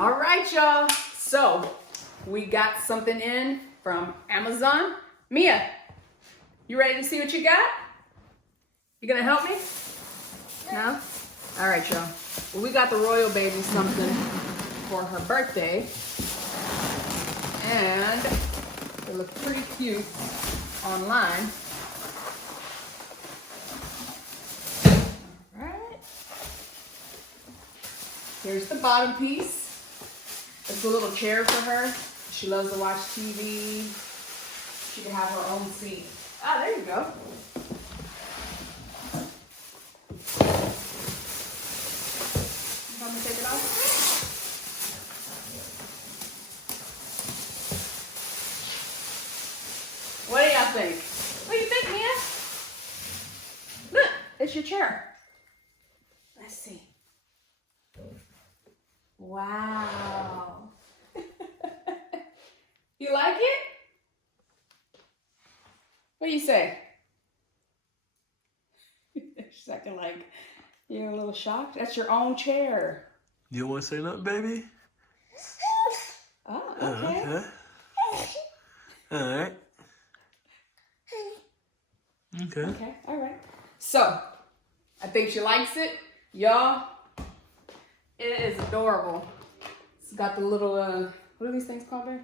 All right, y'all. So we got something in from Amazon. Mia, you ready to see what you got? You gonna help me? No? All right, y'all. Well, we got the royal baby something for her birthday. And it looked pretty cute online. All right. Here's the bottom piece. It's a little chair for her. She loves to watch TV. She can have her own seat. Ah, there you go. You want me to take it off? What do y'all think? What do you think, Mia? Look, it's your chair. Let's see. Wow. You like it? What do you say? She's acting like you're a little shocked. That's your own chair. You don't want to say nothing, baby? Oh, okay. Okay. All right. Okay. Okay, all right. So, I think she likes it. Y'all, it is adorable. It's got the little, what are these things called, babe?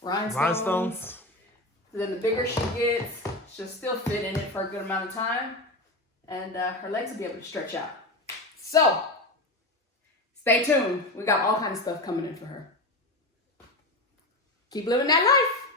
Rhinestones. Then the bigger she gets, she'll still fit in it for a good amount of time. And her legs will be able to stretch out. So, stay tuned. We got all kinds of stuff coming in for her. Keep living that life.